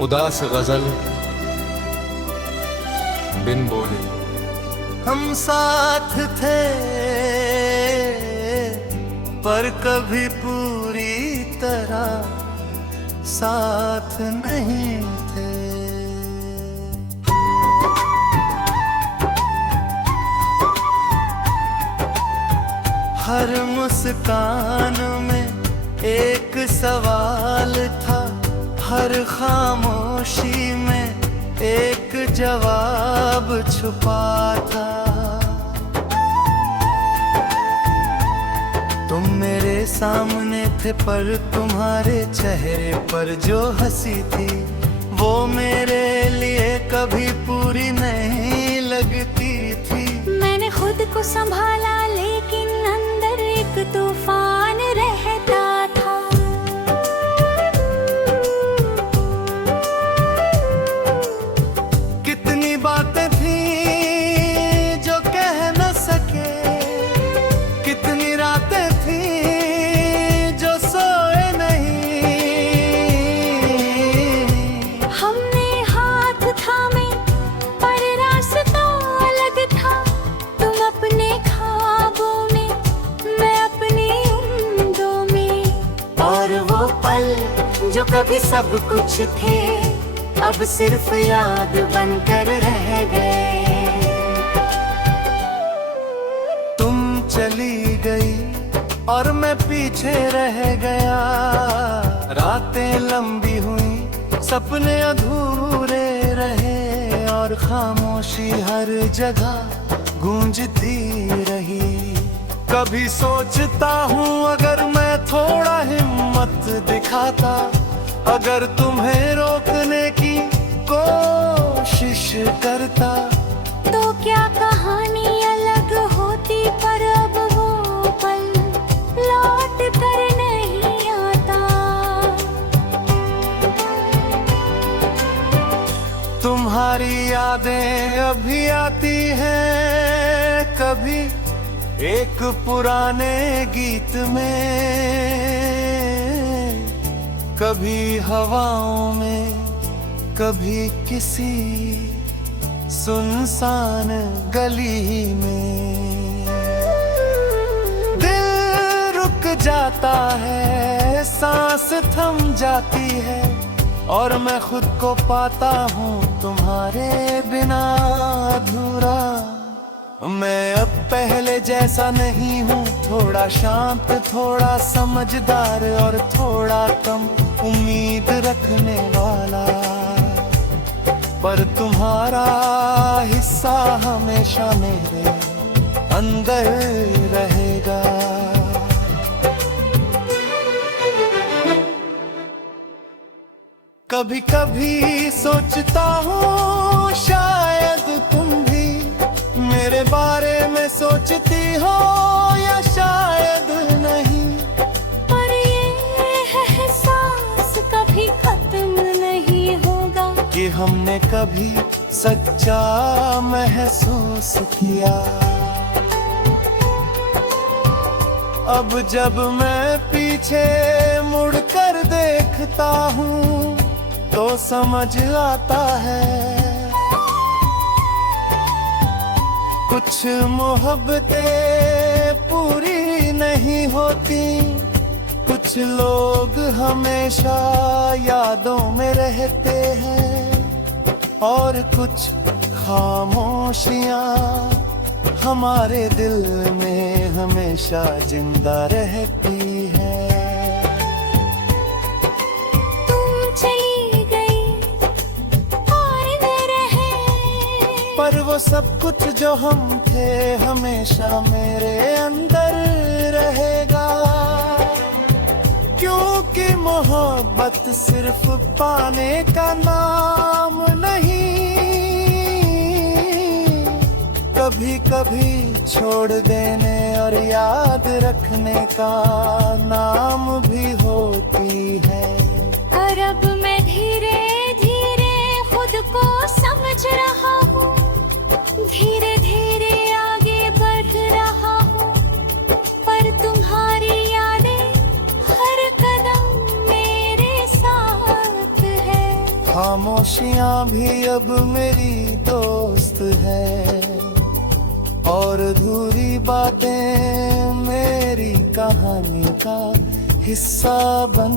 उदास गजल बिन बोले। हम साथ थे पर कभी पूरी तरह साथ नहीं थे। हर मुस्कान में एक सवाल था, हर खामोशी में एक जवाब छुपा था। तुम मेरे सामने थे पर तुम्हारे चेहरे पर जो हंसी थी वो मेरे लिए कभी पूरी नहीं लगती थी। मैंने खुद को संभाला लेकिन अंदर एक तूफान रहता था। कितनी बातें थी जो कह न सके, कितनी रातें थी जो सोए नहीं। हमने हाथ थामे पर रास्ता अलग था। तुम अपने ख्वाबों में, मैं अपनी उम्मीदों में। और वो पल जो कभी सब कुछ थे अब सिर्फ याद बनकर रह गए। तुम चली गई और मैं पीछे रह गया। रातें लंबी हुई, सपने अधूरे रहे और खामोशी हर जगह गूंजती रही। कभी सोचता हूँ अगर मैं थोड़ा हिम्मत दिखाता, अगर तुम्हें रोकने की कोशिश करता, तो क्या कहानी अलग होती। पर अब वो पल लौट कर नहीं आता। तुम्हारी यादें अभी आती हैं कभी एक पुराने गीत में, कभी हवाओं में, कभी किसी सुनसान गली में। दिल रुक जाता है, सांस थम जाती है और मैं खुद को पाता हूँ तुम्हारे बिना अधूरा। मैं अब पहले जैसा नहीं हूँ, थोड़ा शांत, थोड़ा समझदार और थोड़ा कम उम्मीद रखने वाला। पर तुम्हारा हिस्सा हमेशा मेरे अंदर रहेगा। कभी कभी सोचता हूँ शायद तुम भी मेरे बारे में सोचती हो या शायद नहीं। पर ये एहसास कभी खत्म नहीं होगा कि हमने कभी सच्चा महसूस किया। अब जब मैं पीछे मुड़कर देखता हूँ तो समझ आता है कुछ मोहब्बतें पूरी नहीं होती, कुछ लोग हमेशा यादों में रहते हैं और कुछ खामोशियाँ हमारे दिल में हमेशा जिंदा रहती है। तुम चली गई और मैं रहे, पर वो सब कुछ जो हम थे हमेशा मेरे अंदर रहेगा। क्योंकि मोहब्बत सिर्फ पाने का नाम नहीं, कभी कभी छोड़ देने और याद रखने का नाम भी होती है। और अब मैं धीरे धीरे खुद को समझ रहा हूँ, धीरे धीरे आगे बढ़ रहा हूँ। पर तुम्हारी यादें हर कदम मेरे साथ है। हाँ खामोशियां भी अब मेरी दोस्त है, और अधूरी बातें मेरी कहानी का हिस्सा बन